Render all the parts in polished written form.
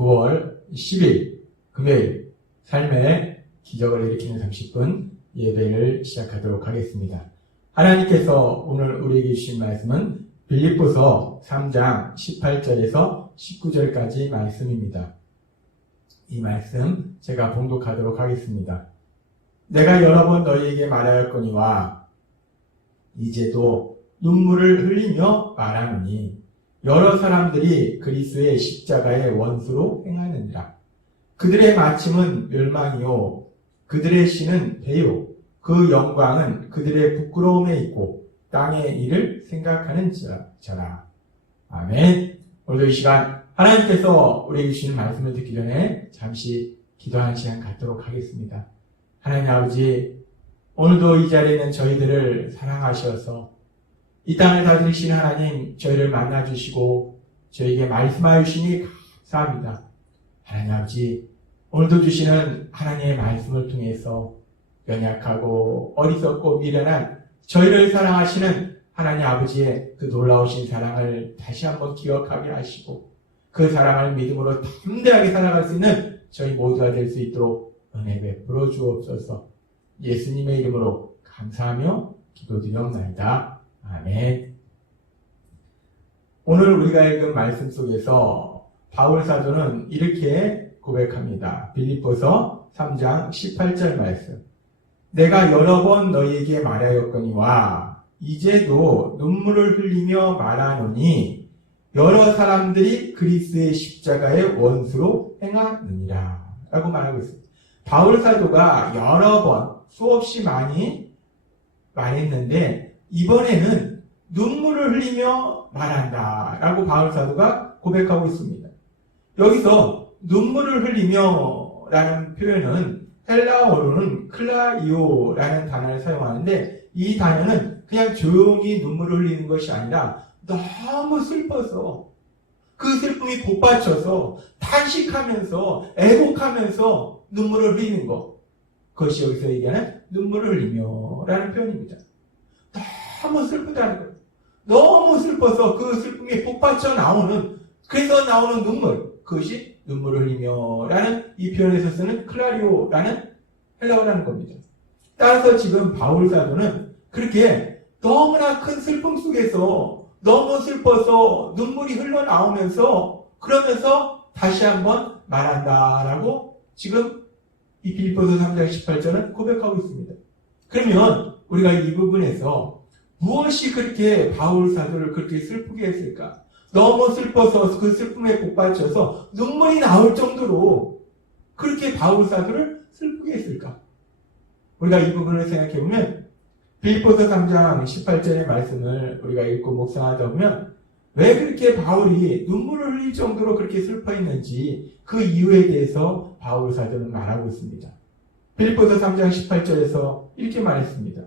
9월 10일 금요일 삶의 기적을 일으키는 30분 예배를 시작하도록 하겠습니다. 하나님께서 오늘 우리에게 주신 말씀은 빌립보서 3장 18절에서 19절까지 말씀입니다. 이 말씀 제가 봉독하도록 하겠습니다. 내가 여러 번 너희에게 말하였거니와 이제도 눈물을 흘리며 말하노니 여러 사람들이 그리스도의 십자가의 원수로 행하느니라. 그들의 마침은 멸망이요 그들의 씨는 배요 그 영광은 그들의 부끄러움에 있고 땅의 일을 생각하는 자라. 아멘. 오늘도 이 시간 하나님께서 우리에게 주시는 말씀을 듣기 전에 잠시 기도하는 시간 갖도록 하겠습니다. 하나님 아버지, 오늘도 이 자리에 있는 저희들을 사랑하셔서 이 땅을 다스리시는 하나님, 저희를 만나주시고 저희에게 말씀하여 주시니 감사합니다. 하나님 아버지, 오늘도 주시는 하나님의 말씀을 통해서 연약하고 어리석고 미련한 저희를 사랑하시는 하나님 아버지의 그 놀라우신 사랑을 다시 한번 기억하게 하시고 그 사랑을 믿음으로 담대하게 살아갈 수 있는 저희 모두가 될 수 있도록 은혜 베풀어 주옵소서. 예수님의 이름으로 감사하며 기도드리옵나이다. 아멘. 오늘 우리가 읽은 말씀 속에서 바울 사도는 이렇게 고백합니다. 빌립보서 3장 18절 말씀. 내가 여러 번 너희에게 말하였거니와 이제도 눈물을 흘리며 말하노니 여러 사람들이 그리스도의 십자가의 원수로 행하느니라 라고 말하고 있습니다. 바울 사도가 여러 번 수없이 많이 말했는데 이번에는 눈물을 흘리며 말한다 라고 바울 사도가 고백하고 있습니다. 여기서 눈물을 흘리며 라는 표현은 헬라어로는 클라이오라는 단어를 사용하는데 이 단어는 그냥 조용히 눈물을 흘리는 것이 아니라 너무 슬퍼서 그 슬픔이 복받쳐서 탄식하면서 애곡하면서 눈물을 흘리는 것, 그것이 여기서 얘기하는 눈물을 흘리며 라는 표현입니다. 너무 슬프다는 거예요. 너무 슬퍼서 그 슬픔이 복받쳐 나오는, 그래서 나오는 눈물, 그것이 눈물을 흘리며 라는 이 표현에서 쓰는 클라리오라는 헬라어라는 겁니다. 따라서 지금 바울 사도는 그렇게 너무나 큰 슬픔 속에서 너무 슬퍼서 눈물이 흘러나오면서 그러면서 다시 한번 말한다라고 지금 이 빌립보서 3장 18절은 고백하고 있습니다. 그러면 우리가 이 부분에서 무엇이 그렇게 바울 사도를 그렇게 슬프게 했을까? 너무 슬퍼서 그 슬픔에 복받쳐서 눈물이 나올 정도로 그렇게 바울 사도를 슬프게 했을까? 우리가 이 부분을 생각해보면 빌립보서 3장 18절의 말씀을 우리가 읽고 묵상하다 보면 왜 그렇게 바울이 눈물을 흘릴 정도로 그렇게 슬퍼했는지 그 이유에 대해서 바울 사도는 말하고 있습니다. 빌립보서 3장 18절에서 이렇게 말했습니다.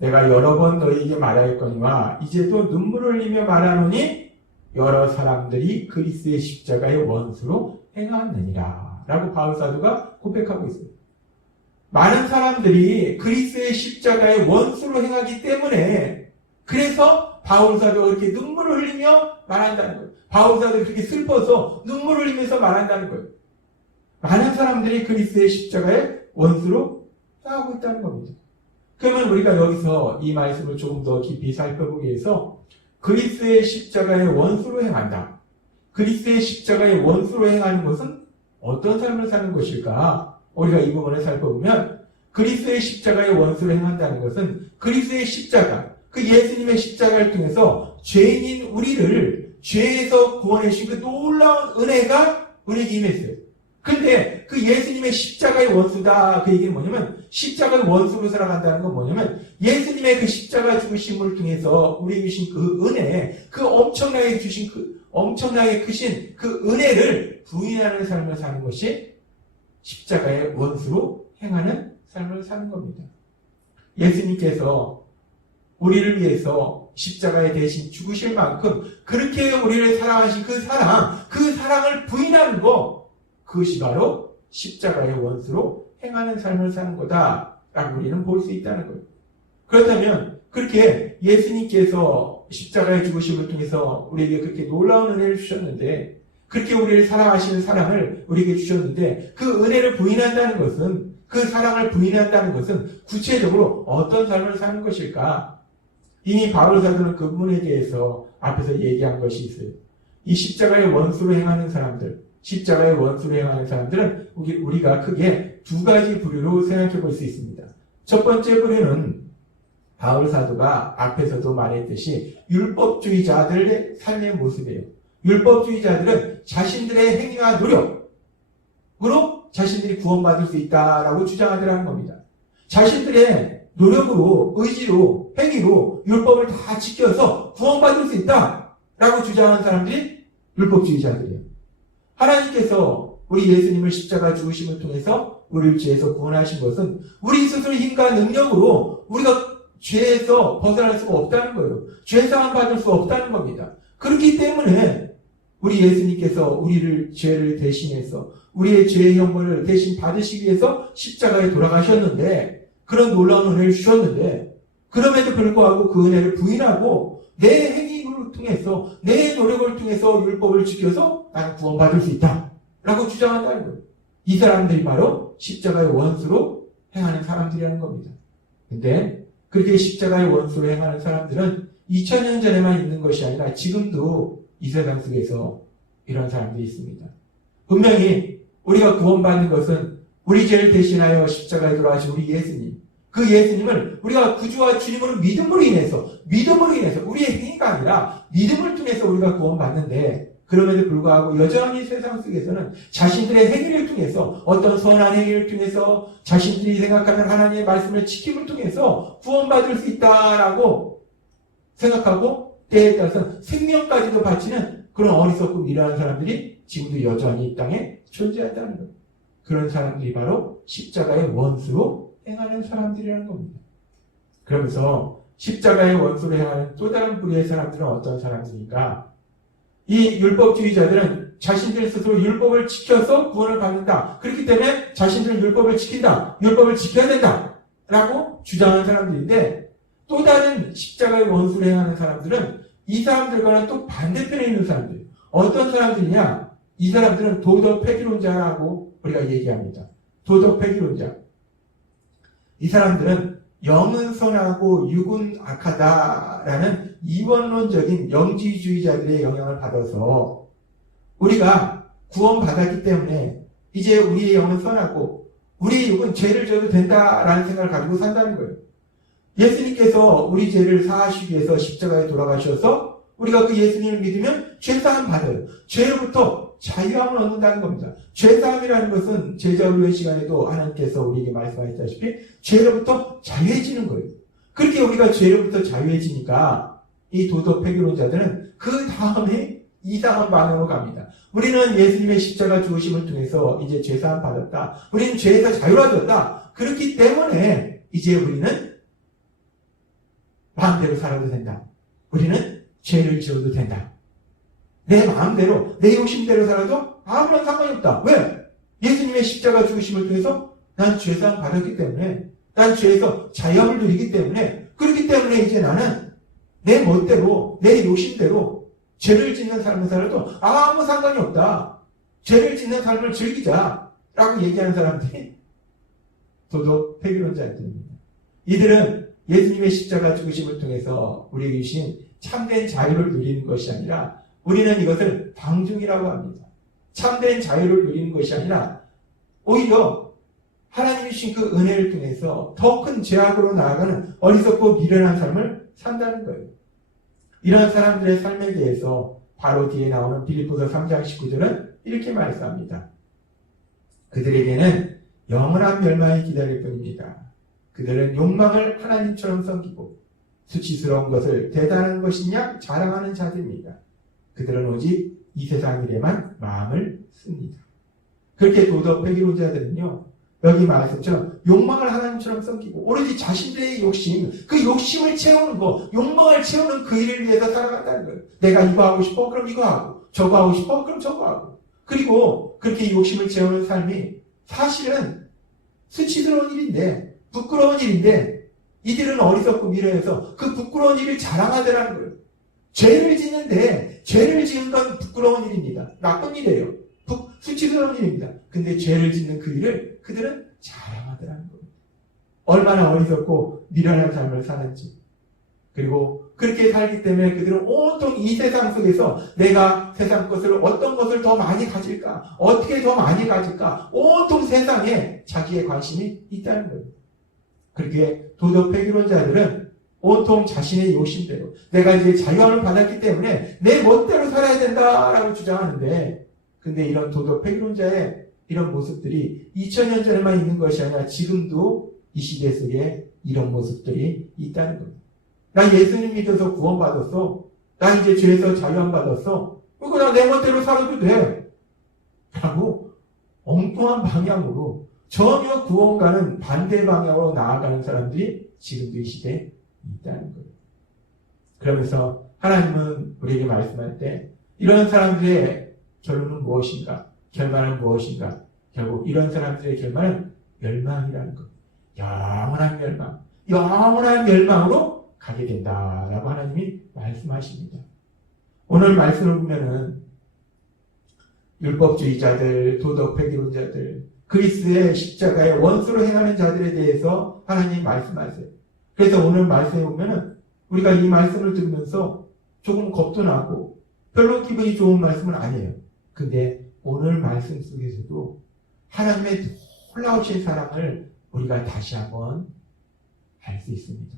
내가 여러 번 너희에게 말하였거니와 이제도 눈물을 흘리며 말하노니 여러 사람들이 그리스도의 십자가의 원수로 행하느니라 라고 바울 사도가 고백하고 있습니다. 많은 사람들이 그리스도의 십자가의 원수로 행하기 때문에 그래서 바울 사도가 그렇게 눈물을 흘리며 말한다는 거예요. 바울 사도가 그렇게 슬퍼서 눈물을 흘리면서 말한다는 거예요. 많은 사람들이 그리스도의 십자가의 원수로 행하고 있다는 겁니다. 그러면 우리가 여기서 이 말씀을 조금 더 깊이 살펴보기 위해서 그리스도의 십자가의 원수로 행한다. 그리스도의 십자가의 원수로 행하는 것은 어떤 삶을 사는 것일까? 우리가 이 부분을 살펴보면 그리스도의 십자가의 원수로 행한다는 것은 그리스도의 십자가, 그 예수님의 십자가를 통해서 죄인인 우리를 죄에서 구원해 주신 그 놀라운 은혜가 우리에게 임했어요. 근데 그 예수님의 십자가의 원수다 그 얘기는 뭐냐면 십자가의 원수로 살아간다는 건 뭐냐면 예수님의 그 십자가 죽으심을 통해서 우리에게 주신 그 은혜, 그 엄청나게 주신 그 엄청나게 크신 그 은혜를 부인하는 삶을 사는 것이 십자가의 원수로 행하는 삶을 사는 겁니다. 예수님께서 우리를 위해서 십자가에 대신 죽으실 만큼 그렇게 우리를 사랑하신 그 사랑을 부인하는 것, 그것이 바로 십자가의 원수로 행하는 삶을 사는 거다라고 우리는 볼 수 있다는 거예요. 그렇다면 그렇게 예수님께서 십자가의 죽으심을 통해서 우리에게 그렇게 놀라운 은혜를 주셨는데 그렇게 우리를 사랑하시는 사랑을 우리에게 주셨는데 그 은혜를 부인한다는 것은 그 사랑을 부인한다는 것은 구체적으로 어떤 삶을 사는 것일까? 이미 바울 사도는 그 부분에 대해서 앞에서 얘기한 것이 있어요. 이 십자가의 원수로 행하는 사람들, 십자가의 원수로 행하는 사람들은 우리가 크게 두 가지 부류로 생각해 볼 수 있습니다. 첫 번째 부류는 바울 사도가 앞에서도 말했듯이 율법주의자들의 삶의 모습이에요. 율법주의자들은 자신들의 행위와 노력으로 자신들이 구원받을 수 있다라고 주장하더라는 겁니다. 자신들의 노력으로, 의지로, 행위로 율법을 다 지켜서 구원받을 수 있다라고 주장하는 사람들이 율법주의자들이에요. 하나님께서 우리 예수님을 십자가 죽으심을 통해서 우리를 죄에서 구원하신 것은 우리 스스로 힘과 능력으로 우리가 죄에서 벗어날 수가 없다는 거예요. 죄사함 받을 수 없다는 겁니다. 그렇기 때문에 우리 예수님께서 우리를 죄를 대신해서 우리의 죄의 형벌을 대신 받으시기 위해서 십자가에 돌아가셨는데 그런 놀라운 은혜를 주셨는데 그럼에도 불구하고 그 은혜를 부인하고 내 행위를 통해서 내 노력을 통해서 율법을 지켜서 나는 구원받을 수 있다 라고 주장한다는 거예요. 이 사람들이 바로 십자가의 원수로 행하는 사람들이라는 겁니다. 근데 그렇게 십자가의 원수로 행하는 사람들은 2000년 전에만 있는 것이 아니라 지금도 이 세상 속에서 이런 사람들이 있습니다. 분명히 우리가 구원받는 것은 우리 죄를 대신하여 십자가에 돌아가신 우리 예수님, 그 예수님을 우리가 구주와 주님으로 믿음으로 인해서 우리의 행위가 아니라 믿음을 통해서 우리가 구원받는데 그럼에도 불구하고 여전히 세상 속에서는 자신들의 행위를 통해서 어떤 선한 행위를 통해서 자신들이 생각하는 하나님의 말씀을 지킴을 통해서 구원받을 수 있다라고 생각하고 때에 따라서 생명까지도 바치는 그런 어리석고 미련한 사람들이 지금도 여전히 이 땅에 존재한다는 거예요. 그런 사람들이 바로 십자가의 원수로 행하는 사람들이라는 겁니다. 그러면서 십자가의 원수로 행하는 또 다른 부류의 사람들은 어떤 사람들인가? 이 율법주의자들은 자신들 스스로 율법을 지켜서 구원을 받는다. 그렇기 때문에 자신들은 율법을 지킨다. 율법을 지켜야 된다. 라고 주장하는 사람들인데 또 다른 십자가의 원수로 행하는 사람들은 이 사람들과는 또 반대편에 있는 사람들. 어떤 사람들이냐? 이 사람들은 도덕 폐기론자라고 우리가 얘기합니다. 도덕 폐기론자. 이 사람들은 영은 선하고 육은 악하다라는 이원론적인 영지주의자들의 영향을 받아서 우리가 구원받았기 때문에 이제 우리의 영은 선하고 우리의 육은 죄를 져도 된다라는 생각을 가지고 산다는 거예요. 예수님께서 우리 죄를 사하시기 위해서 십자가에 돌아가셔서 우리가 그 예수님을 믿으면 죄사함 받아요. 죄로부터 자유함을 얻는다는 겁니다. 죄사함이라는 것은 제자훈련 시간에도 하나님께서 우리에게 말씀하셨다시피 죄로부터 자유해지는 거예요. 그렇게 우리가 죄로부터 자유해지니까 이 도덕 폐기론자들은 그 다음에 이상한 반응으로 갑니다. 우리는 예수님의 십자가 죽으심을 통해서 이제 죄사함 받았다. 우리는 죄에서 자유로워졌다. 그렇기 때문에 이제 우리는 마음대로 살아도 된다. 우리는 죄를 지어도 된다. 내 마음대로, 내 욕심대로 살아도 아무런 상관이 없다. 왜? 예수님의 십자가 죽으심을 통해서 난 죄사함 받았기 때문에, 난 죄에서 자유함을 누리기 때문에, 그렇기 때문에 이제 나는 내 멋대로, 내 욕심대로 죄를 짓는 삶을 살아도 아무 상관이 없다. 죄를 짓는 삶을 즐기자. 라고 얘기하는 사람들이 도덕 폐기론자들입니다. 이들은 예수님의 십자가 죽으심을 통해서 우리에게 주신 참된 자유를 누리는 것이 아니라 우리는 이것을 방종이라고 합니다. 참된 자유를 누리는 것이 아니라 오히려 하나님이 주신 그 은혜를 통해서 더 큰 죄악으로 나아가는 어리석고 미련한 삶을 산다는 거예요. 이런 사람들의 삶에 대해서 바로 뒤에 나오는 빌립보서 3장 19절은 이렇게 말씀합니다. 그들에게는 영원한 멸망이 기다릴 뿐입니다. 그들은 욕망을 하나님처럼 섬기고 수치스러운 것을 대단한 것이냐 자랑하는 자들입니다. 그들은 오직 이 세상 일에만 마음을 씁니다. 그렇게 도덕 폐기론자들은요, 여기 말했었죠. 욕망을 하나님처럼 섬기고 오로지 자신들의 욕심, 그 욕심을 채우는 거, 욕망을 채우는 그 일을 위해서 살아간다는 거예요. 내가 이거 하고 싶어? 그럼 이거 하고. 저거 하고 싶어? 그럼 저거 하고. 그리고 그렇게 욕심을 채우는 삶이 사실은 수치스러운 일인데, 부끄러운 일인데 이들은 어리석고 미련해서 그 부끄러운 일을 자랑하더라는 거예요. 죄를 짓는데 죄를 지은 건 부끄러운 일입니다. 나쁜 일이에요. 수치스러운 일입니다. 근데 죄를 짓는 그 일을 그들은 자랑하더라는 겁니다. 얼마나 어리석고 미련한 삶을 사는지. 그리고 그렇게 살기 때문에 그들은 온통 이 세상 속에서 내가 세상 것을 어떤 것을 더 많이 가질까? 어떻게 더 많이 가질까? 온통 세상에 자기의 관심이 있다는 거예요. 그렇게 도덕 폐기론자들은 온통 자신의 욕심대로 내가 이제 자유함을 받았기 때문에 내 멋대로 살아야 된다라고 주장하는데, 근데 이런 도덕 폐기론자의 이런 모습들이 2000년 전에만 있는 것이 아니라 지금도 이 시대 속에 이런 모습들이 있다는 겁니다. 나 예수님 믿어서 구원받았어. 나 이제 죄에서 자유함 받았어. 그거 나 내 멋대로 살아도 돼. 라고 엉뚱한 방향으로 전혀 구원과는 반대 방향으로 나아가는 사람들이 지금도 이 시대에 있다는 거예요. 그러면서 하나님은 우리에게 말씀할 때 이런 사람들의 결론은 무엇인가? 결말은 무엇인가? 결국 이런 사람들의 결말은 멸망이라는 것. 영원한 멸망. 영원한 멸망으로 가게 된다라고 하나님이 말씀하십니다. 오늘 말씀을 보면은 율법주의자들, 도덕 폐기론자들, 그리스도의 십자가의 원수로 행하는 자들에 대해서 하나님이 말씀하세요. 그래서 오늘 말씀에 보면은 우리가 이 말씀을 들으면서 조금 겁도 나고 별로 기분이 좋은 말씀은 아니에요. 근데 오늘 말씀 속에서도 하나님의 놀라우신 사랑을 우리가 다시 한번 알 수 있습니다.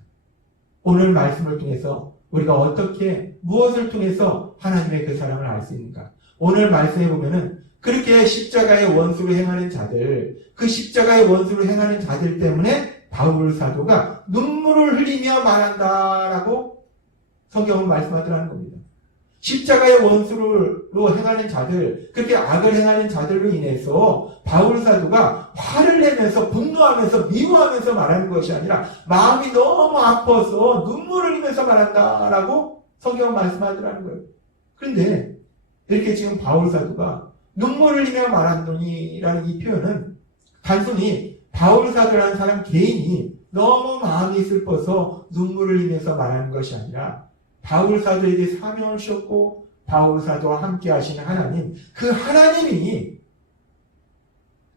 오늘 말씀을 통해서 우리가 어떻게 무엇을 통해서 하나님의 그 사랑을 알 수 있는가? 오늘 말씀에 보면은 그렇게 십자가의 원수로 행하는 자들, 그 십자가의 원수로 행하는 자들 때문에 바울 사도가 눈물을 흘리며 말한다라고 성경은 말씀하더라는 겁니다. 십자가의 원수로 행하는 자들, 그렇게 악을 행하는 자들로 인해서 바울 사도가 화를 내면서 분노하면서 미워하면서 말하는 것이 아니라 마음이 너무 아파서 눈물을 흘리면서 말한다라고 성경은 말씀하더라는 거예요. 그런데 이렇게 지금 바울 사도가 눈물을 흘리며 말한다니라는 이 표현은 단순히 바울 사도라는 사람 개인이 너무 마음이 슬퍼서 눈물을 흘리면서 말하는 것이 아니라 바울 사도에게 사명을 주셨고 바울 사도와 함께 하시는 하나님, 그 하나님이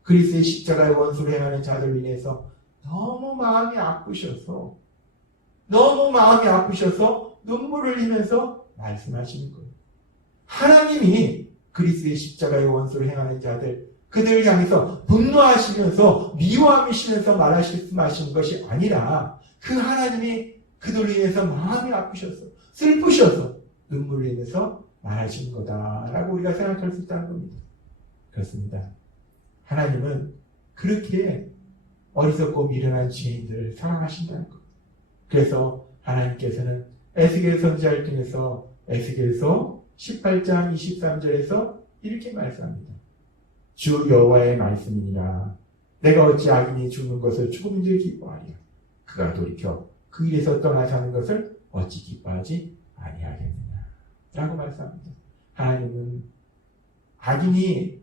그리스도의 십자가의 원수로 행하는 자들로 인해서 너무 마음이 아프셔서 눈물을 흘리면서 말씀하시는 거예요. 하나님이 그리스도의 십자가의 원수로 행하는 자들, 그들을 향해서 분노하시면서 미워하시면서 말씀하시는 것이 아니라 그 하나님이 그들로 인해서 마음이 아프셔서 슬프셔서 눈물을 흘리면서 말하시는 거다라고 우리가 생각할 수 있다는 겁니다. 그렇습니다. 하나님은 그렇게 어리석고 미련한 죄인들을 사랑하신다는 것. 그래서 하나님께서는 에스겔 선지자를 통해서 에스겔서 18장 23절에서 이렇게 말씀합니다. 주 여호와의 말씀이니라. 내가 어찌 악인이 죽는 것을 죽음인 줄 기뻐하리요. 그가 돌이켜 그 일에서 떠나 사는 것을 어찌 기뻐하지 아니하겠느냐 라고 말씀합니다. 하나님은 악인이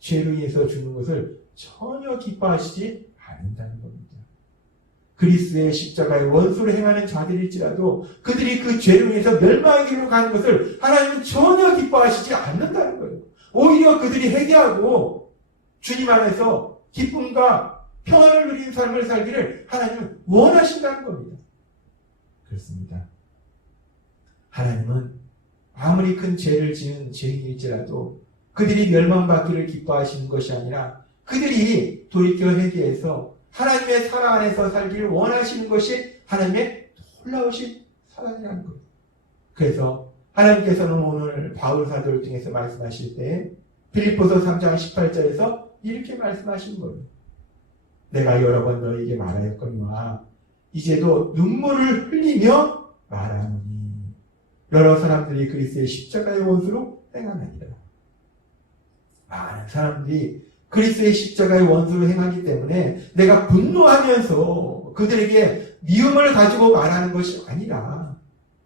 죄로 인해서 죽는 것을 전혀 기뻐하시지 않는다는 겁니다. 그리스도의 십자가의 원수로 행하는 자들일지라도 그들이 그 죄로 인해서 멸망의 가는 것을 하나님은 전혀 기뻐하시지 않는다는 거예요. 오히려 그들이 회개하고 주님 안에서 기쁨과 평안을 누리는 삶을 살기를 하나님은 원하신다는 겁니다. 그렇습니다. 하나님은 아무리 큰 죄를 지은 죄인일지라도 그들이 멸망받기를 기뻐하시는 것이 아니라 그들이 돌이켜 회개해서 하나님의 사랑 안에서 살기를 원하시는 것이 하나님의 놀라우신 사랑이라는 거예요. 그래서 하나님께서는 오늘 바울 사도를 통해서 말씀하실 때 빌립보서 3장 18절에서 이렇게 말씀하신 거예요. 내가 여러 번 너희에게 말하였거니와 이제도 눈물을 흘리며 말하노니 여러 사람들이 그리스도의 십자가의 원수로 행하느니라. 많은 사람들이 그리스도의 십자가의 원수로 행하기 때문에 내가 분노하면서 그들에게 미움을 가지고 말하는 것이 아니라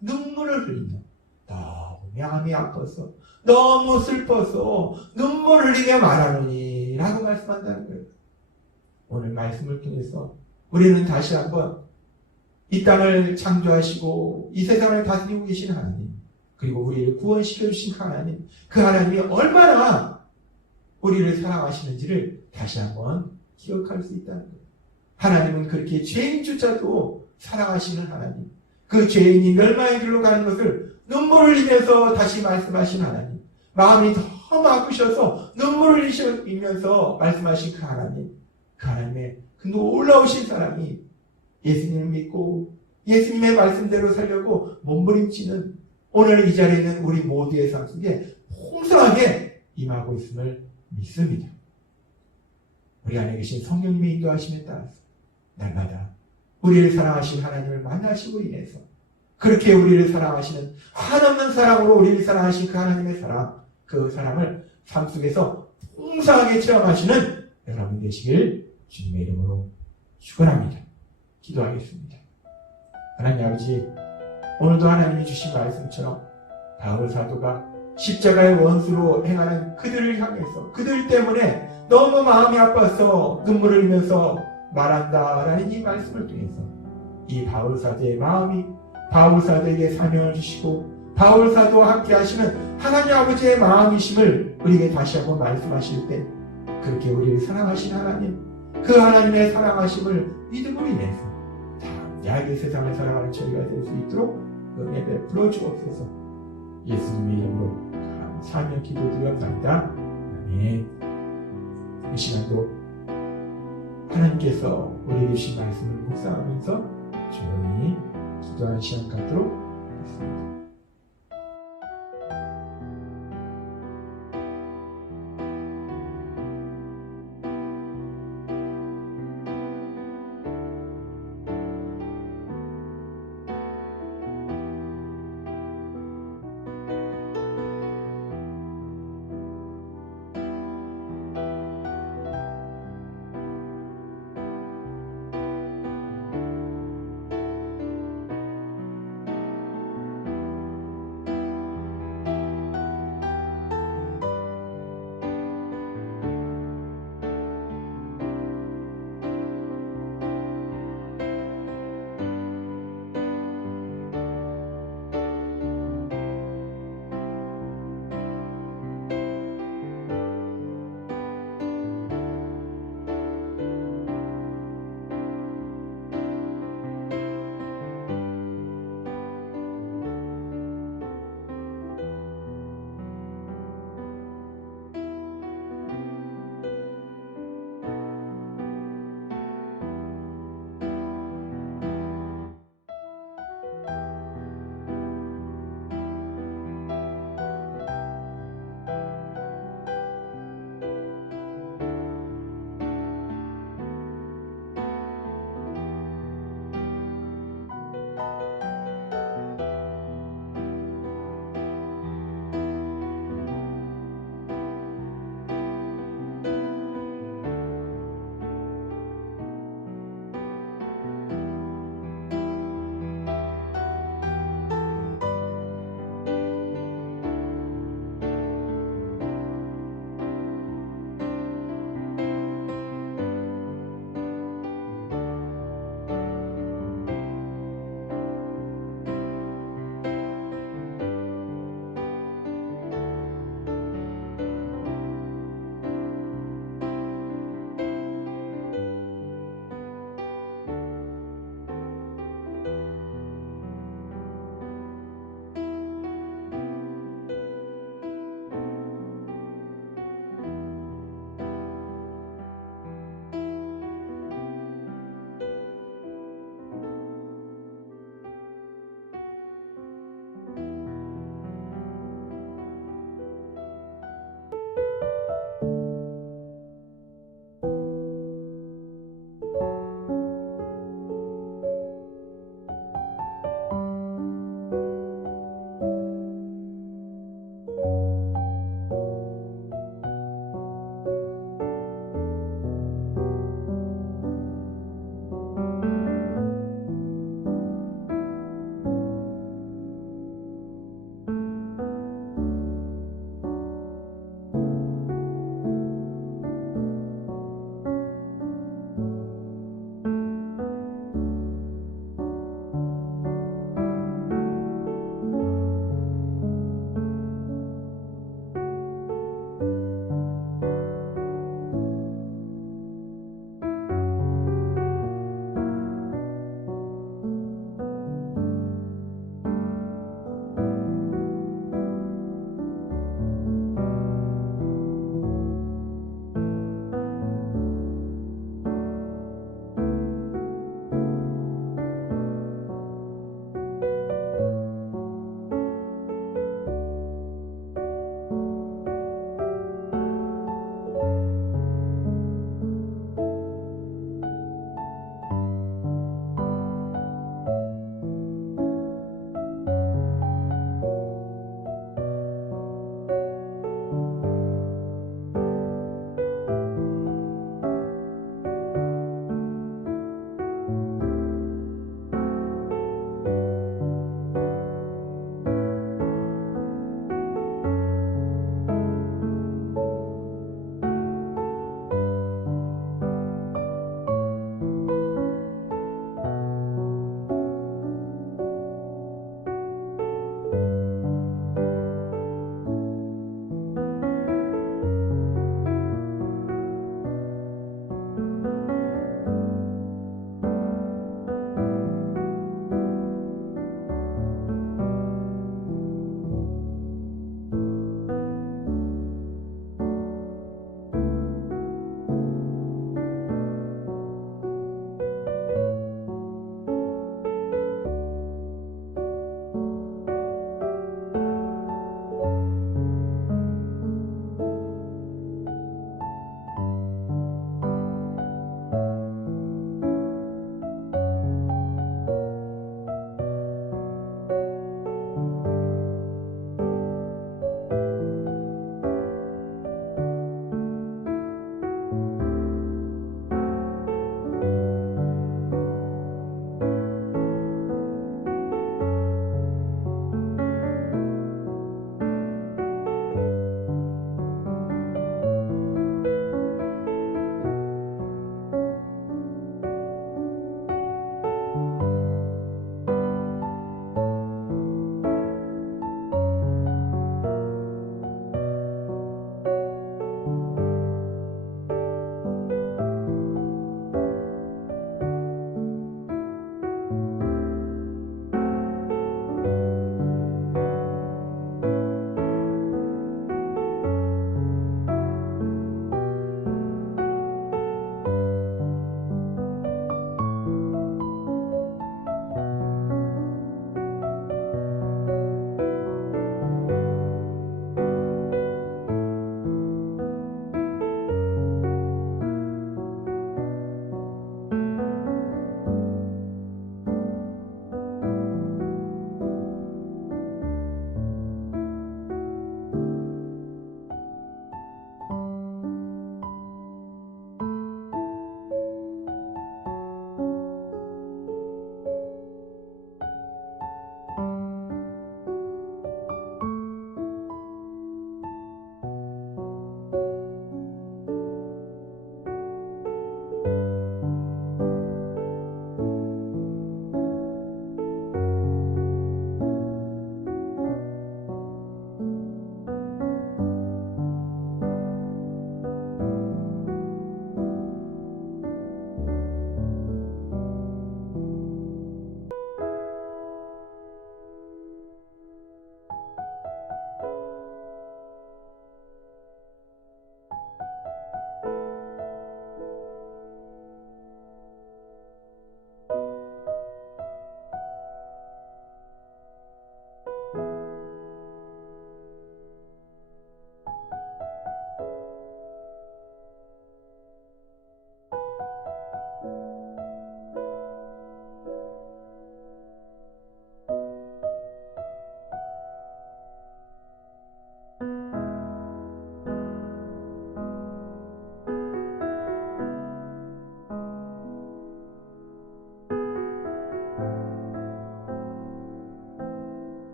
눈물을 흘리며 너무 마음이 아파서 너무 슬퍼서 눈물을 흘리며 말하노니 라고 말씀한다는 거예요. 오늘 말씀을 통해서 우리는 다시 한번 이 땅을 창조하시고 이 세상을 다스리고 계신 하나님, 그리고 우리를 구원시켜 주신 그 하나님, 그 하나님이 얼마나 우리를 사랑하시는지를 다시 한번 기억할 수 있다는 거예요. 하나님은 그렇게 죄인조차도 사랑하시는 하나님, 그 죄인이 멸망의 길로 가는 것을 눈물을 흘리면서 다시 말씀하신 하나님, 마음이 너무 아프셔서 눈물을 흘리면서 말씀하신 그 하나님, 그 하나님의 그 놀라우신 사랑이 예수님을 믿고 예수님의 말씀대로 살려고 몸부림치는 오늘 이 자리에 있는 우리 모두의 삶 속에 풍성하게 임하고 있음을 믿습니다. 우리 안에 계신 성령님의 인도하심에 따라서 날마다 우리를 사랑하신 하나님을 만나시고 인해서 그렇게 우리를 사랑하시는 한없는 사랑으로 우리를 사랑하신 그 하나님의 사랑, 그 사랑을 삶 속에서 풍성하게 체험하시는 여러분 되시길 주님의 이름으로 축원합니다. 기도하겠습니다. 하나님 아버지, 오늘도 하나님이 주신 말씀처럼 바울 사도가 십자가의 원수로 행하는 그들을 향해서 그들 때문에 너무 마음이 아파서 눈물을 흘리면서 말한다라는 이 말씀을 통해서 이 바울 사도의 마음이 바울 사도에게 사명을 주시고 바울 사도와 함께 하시는 하나님 아버지의 마음이심을 우리에게 다시 한번 말씀하실 때 그렇게 우리를 사랑하신 하나님, 그 하나님의 사랑하심을 믿음으로 인해서 담대하게 세상을 살아가는 저희가 될 수 있도록 은혜 베풀어 주옵소서. 예수님의 이름으로 감사하며 기도드렸습니다. 아멘. 이 시간도 하나님께서 우리에게 주신 말씀을 묵상하면서 조용히 기도하는 시간 갖도록 하겠습니다.